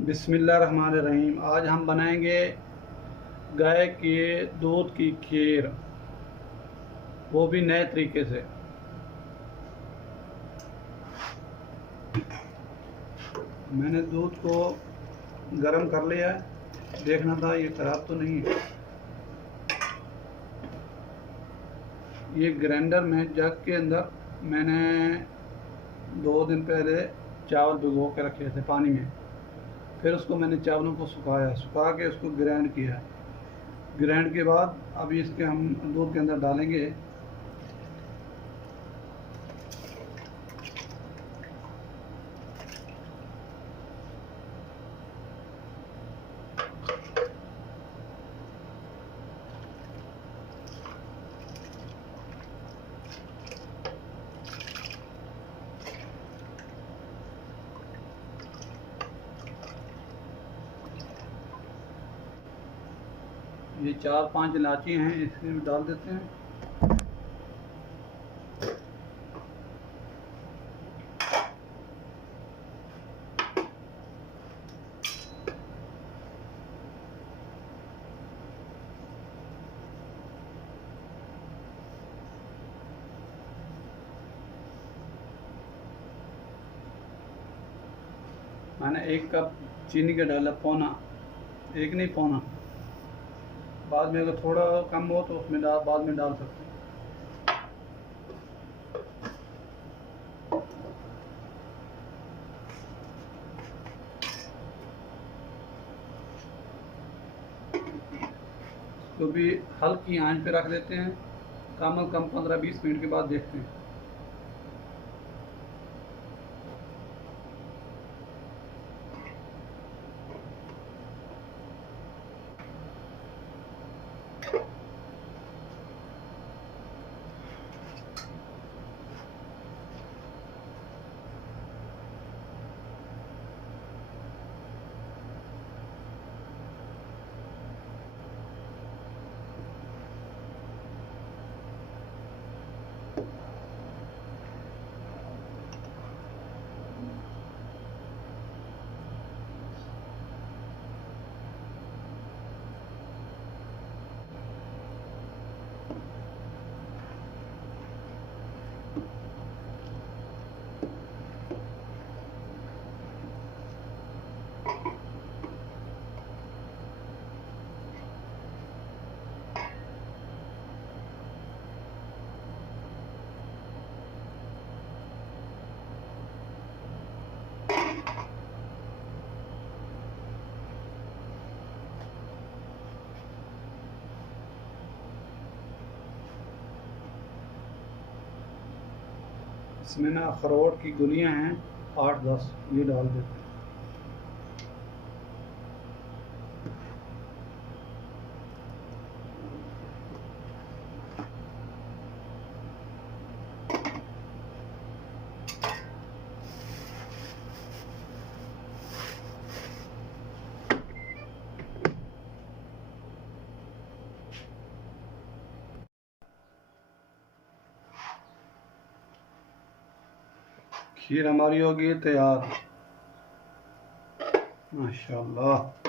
बिस्मिल्लाहिर्रहमानिर्रहीम। आज हम बनाएंगे गाय के दूध की खीर, वो भी नए तरीके से। मैंने दूध को गर्म कर लिया है, देखना था ये ख़राब तो नहीं है। ये ग्राइंडर में जग के अंदर मैंने 2 दिन पहले चावल भिगो के रखे थे पानी में। फिर उसको मैंने चावलों को सुखा के उसको ग्राइंड किया। ग्राइंड के बाद अभी इसके हम दूध के अंदर डालेंगे ये 4-5 इलायची हैं, इसमें भी डाल देते हैं। मैंने 1 कप चीनी का डाला, पौना, एक नहीं पौना। बाद में अगर थोड़ा कम हो तो उसमें बाद में डाल सकते हैं। तो भी हल्की आंच पे रख देते हैं, कम से कम 15-20 मिनट के बाद देखते हैं। इसमें ना अखरोट की गुलियां हैं 8-10, ये डाल देते हैं। खीर हमारी होगी तैयार, माशाल्लाह।